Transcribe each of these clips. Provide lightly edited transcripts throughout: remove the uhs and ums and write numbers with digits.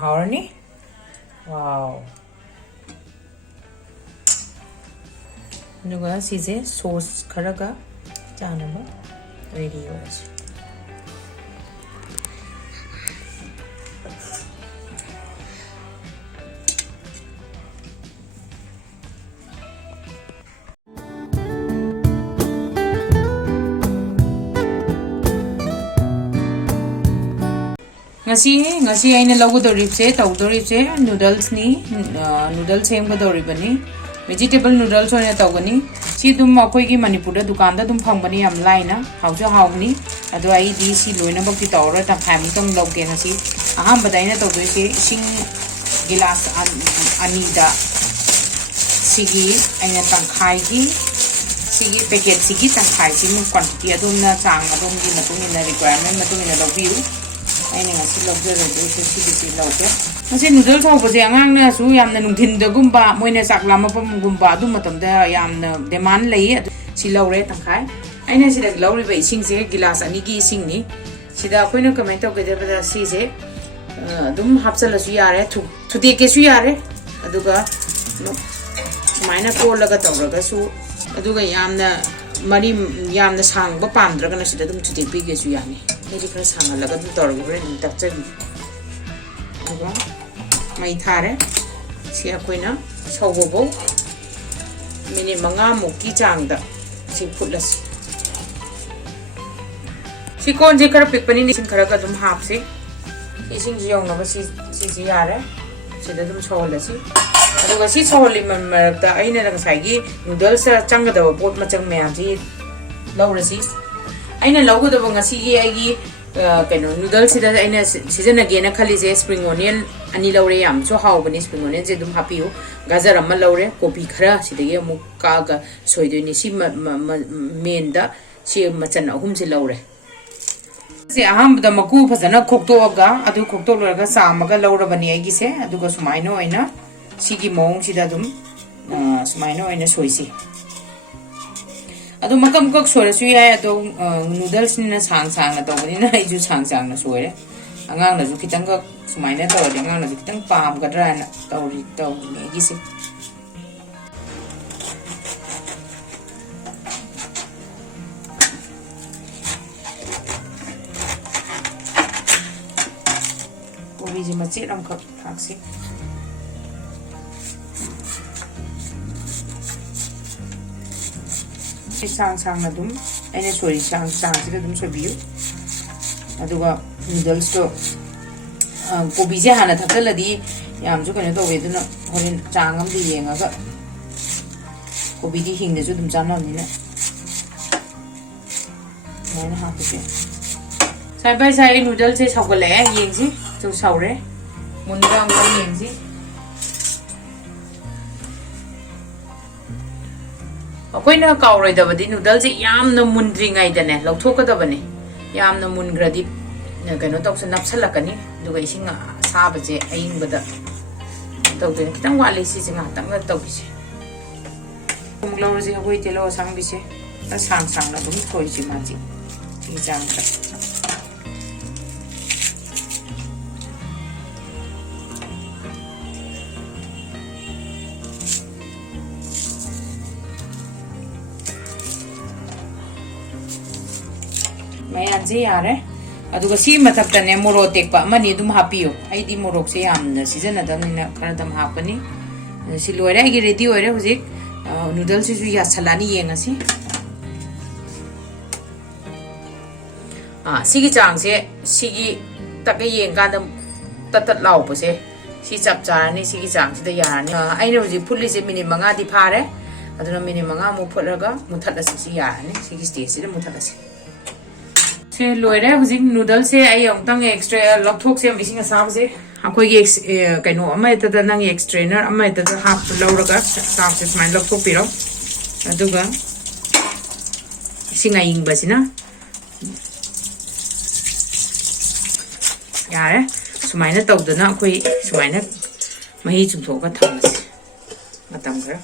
हाउरनी वाव 누가 시제 소스 Kharga चानबा ready हो ngasi aina logudorib se tawdorib se noodles ni noodles semgadorib bani vegetable noodles oina tawgani si dum akoi gi manipur da dukan da dum phangbani yam laina hauja hawni ado ai di si loina bakti tawra ta pham tong logge ngasi aham badaina tawdoi se sing gilas ani da sigi aina tangkhai gi sigi packet sigi tangkhai si mu quantity adum na chang adum gi matung ina requirement matung ina lobiu aina ngasi logjero do se sigi logge ngasi noodles hawbase angang na su yamna nungthin da gumba moina saklama pam gumba adu matam da yamna demand lei si lawre tangkhai aina sida lawri ba ising se gilas ani gi ising ni sida koina comment to gede ba si se dum hapsala su yare thude ke su yare aduga no maina ko laga tawraga su aduga yamna mari yamna sangba pamdraga na sida dum thude pi ge su yani मेरी खर सांगा लगा तो तौर गुरे तक चली अगर मैं था रे सिया कोई ना सौगो मिनी मंगा मुक्की चांगदा सी फुटलस सी कौन जे खर पिक पनी निसिन खर का तुम हाफ से इसिंग जियों ना बस सी यार है सिदा तुम छोलसी अदुगा सी छोली मरकता अइना रंग साइगी नूडल्स चंगदा पोट मचंग में आजी लौरसी aina logudaba ngasi gi agi keno noodles sida aina season again khali je spring onion ani lawre yam so hawbani spring onion je dum hapiu gajar amma lawre kopi khara sidagi amu ka ga soidoni si main da si machan ahum se lawre se aham da maku phajana khokto aga adu khokto lorga samaga lawrabani agi se aduga sumaino aina sigi mong sida dum sumaino aina soisi अदो मकम कक सोरे सुया अदो noodles नि सांग सांग ना तोबनी ना इजु सांग सांग ना सोरे अंगांग ना जु खितंग क सुमाइना तोदि अंगांग ना जु खितंग पाम गद्रा ना तौरी गिसे कोबी जी मचे रम क थाक्से sang sang na dum aina sori sang sang sida dum sobiu aduga noodles to kobi je hana thaklaladi yam ju kane to weduna horin changam di yenga ga kobi di hingna ju dum janam ni na mana ha pe sai bai sai noodles se sawgale yengji ju sawre mundra am yengji अकोइना काउरोइदबदि noodles यामना मुंद्रिंगाइ दने लौथोकदबने यामना मुनग्रदि कनो तौस नपसलकनी दुगा इसिंग साबजे अइंगबदा तौदने खितंग वाले सिजे ngатang तौबिसे मुंगलौरजे होइ तेलो सांबिसे सांग सांगना दुम थोइसि माजि इजाम का मैं आज यारे अदुगा सी मथक्तने मोरो टेकपा मनी दुम हापियो आइदी मोरोक से यामना सिजनदमनिना खरदम हापनी सि लोरे आइगी रेडी ओरे हुजिक नूडल्स सु या सलानी येंगसी सिगी चांग से सिगी तक येंगा दम तत लाउपसे सी चप चारनी सिगी चांग से यारनी आइना हुजिक फुल्ली से मिनिट 5 दि फारे अदुना मिनिट 5 मु फुलरगा मुथलसी सि यारनी सिगी स्टेज से मुथलसी से लोरे हुजिक नूडल्स से आई अंतंग एक्स्ट्रा लॉकथोक से मिसिंग साब से अखोई गे कइनो अमा त नंग एक्सट्रेनर अमा त हाफ लौरगा साब से स्माइल लॉकथोक पिरो अदुगा सिंगा इंग बसिना यारे सुमाइना तौदना अखोई सुमाइना मही चुथोका थमस मतम खरा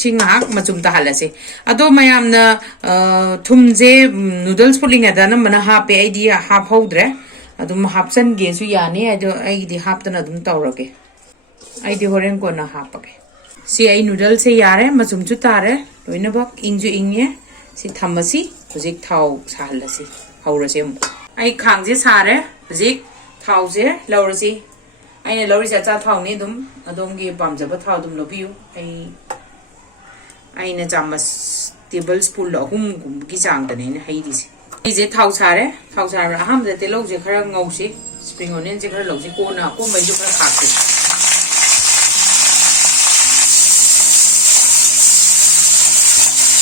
सिंगाक मचुम ताहलसे अदो मयामना थुमजे नूडल्स पुलिंग अदा नमना हापे आइडिया हाफ होद्रे अदुम हापसन गेसु यानी अदो आइदी हापतना अदुम तौरगे आइदी होरेन कोना हापगे सी आई नूडल से यारे मसुमचु तारे लोइनबक इंजु इंगे सी थमसी हुजिक थाव साहलसी हौरसे आई खांगजे सारे हुजिक थावजे लौरसी आइने लौरी चा थावनी दुम अदोमगी पामजब थाव दुम लोबियु आइने चामच टेबल स्पून अहुम की चांगदने हईदिसे इजे थाव सारे अहम दे तेलौजे खरा ngौसी स्प्रिंग ओनियन जे खरा लौजे कोना को मैजु खरा खाके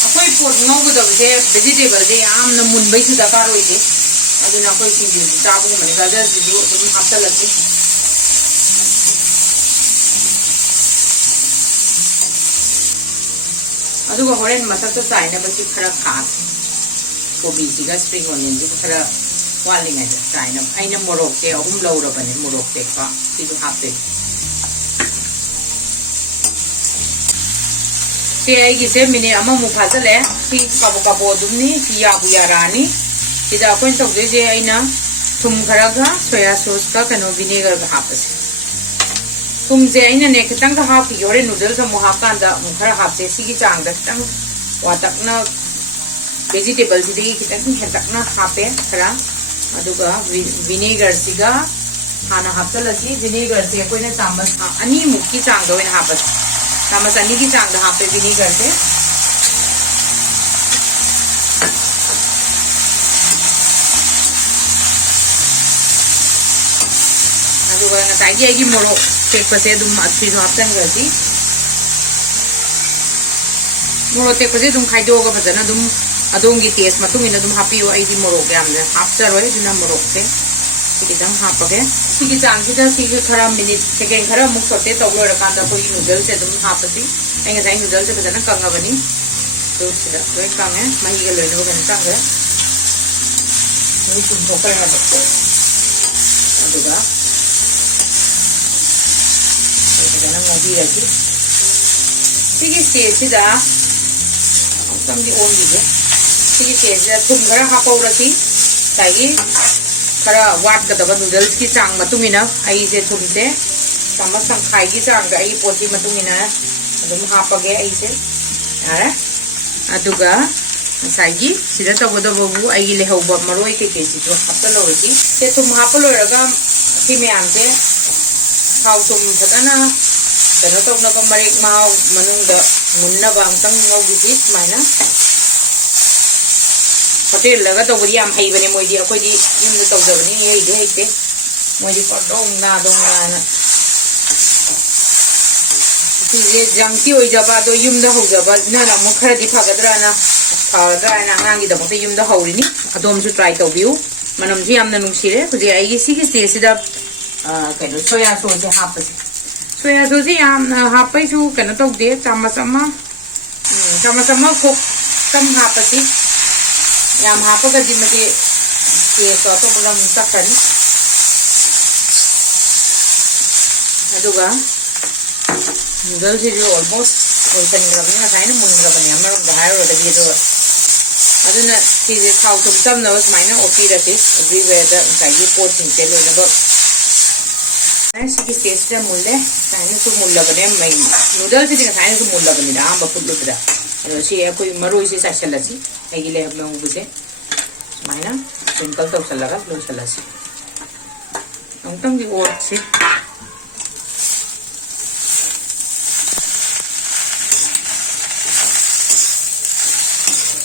अखोई पोट ngौगदबसे वेजिटेबल जे यामना मुनबैसु दरकार ओइदे अदुना अखोई सिंजु चाबु मने गाजर जिजु दुम हापतलसी अदुगा होरेन मथकतो चाइना बसी खरा खास कोबी सिगा स्प्रिंग ओनियन जी खरा वालिंग है चाइना आइना मोरोक ते अहुम लौरबने मोरोक ते का सिजु हापे से आइगी से मिने अमा मु फाजले सी काबो काबो दुमनी सी याबु यारानी सिदा कोइन तोगदे जे आइना थुम खरा गा सोया सॉस का कनो विनेगर का हापसे तुम जे आइना ने खतंग का हाफ योरे नूडल्स मु हापकांदा मु खरा हापसे सिगी चांगदा खतंग वातकना वेजिटेबल सिदी खतंग हेतकना हापे खरा अदुगा विनेगर सिगा हाना हापतलसी विनेगर से कोइना चामच अनि मुक्की चांगदा ओइन हापस चामच अनि की चांगदा हापे विनेगर से अदुगा ngसाई आइगी मोरोक टेकपसे दुम अथि हापतंगसी मोरोक टेकपसे दुम खाइदोगा फजना दुम अदोंगी टेस्ट मतुंगिना दुम हापियो आइदी मोरोक यामने हापचरोय दुना मोरोक से सिगिदम हापगे सिगी चांगसिदा सिगी खरा मिनिट सेकेंड खरा मुक सोते तौलोर कांदा कोई नूडल से दुम हापसी एंगे साइ नूडल से फजना कंगाबनी तो सिदा लोय कांगे महीगा लोयनो गन चांगे नि तुम भोकर ना बक्को अदुगा फजना मोदी रखी सिगी स्टेसिदा तंगी ओन दीजे सिगी स्टेसिदा तुम खरा हापौरसी ताई खरा वाट गदब नूडल्स की चांग मतुंगिना आई से थुमसे चामच संखाई की चांग आई पोती मतुंगिना अदुम हापगे आई से यारे अदुगा साइगी सिदा तबदबबु आई लेहौब मरोय के केसी तो हापतलोरसी से तुम हापलोरगा सी मयाम से थाव तुम फदना कनो तौनबा मरेक माव मनुंगदा मुन्नबा अंतंग ngौगिसी माइना होटेल लगा तौबदी याम हईबने मोइदी अखोइदी युमदा तौजबनी हेइदे हेइते मोइदी को दोंगना ना सिजे जंगती होई जबा दो युमदा होजबा ना मु खरदी फगदराना आंगांगी दमते युमदा हौरिनी अदोमसु ट्राई तौबियु मनमजी यामना नुंसिरे हुजे आइगी सिगी स्टेसिदा कनो सोया सॉस से हापसे सोया सॉस से यामना हापैसु कनो तौदे चामच अमा को कम हापसी याम हापगा जिमके टेस्ट तो पुरम तखनी अदुगा नूडल्स से जो ऑलमोस्ट ओइसन ग्रबनी नसाइन मुन ग्रबनी हमर बाहर रोदगी तो अदुना सिजे थाव तुम तम नवस माइना ओपी रते एवरीवेयर द साइगी पोट सिंचे लोनब सिगी स्टेज दा मुल्ले साइन सु मुल्लबने मै नूडल्स से साइन सु मुल्लबनी दा आम बफुदुदरा अदो सी कोई मरोई से सासलसी आइगी ले हम उबुसे माइना सिंपल तो सलगा लो सलसी अंतम की ओर से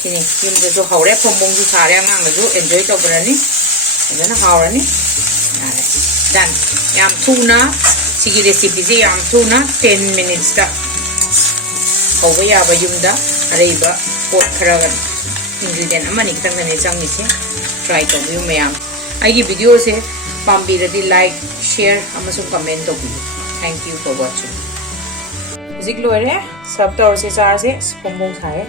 सिने युमदे जो हावरे फमबोंग जो सारे आंगांगजु एन्जॉय तौबरनी अदना हावरनी यारे डन याम थुना सिगी रेसिपी जे याम थुना 10 मिनिट्स दा हौबा याबा युमदा अरेबा पोट खरा इंग्रेडिएंट अमनि खतंगने चांगिसे ट्राई तौबियु मयाम आइगी वीडियो से पाम्बीरदी लाइक शेयर अमसु कमेंट तौबियु थैंक यू फॉर वाचिंग जिक लोरे सब तौर से चार से फमबोंग साए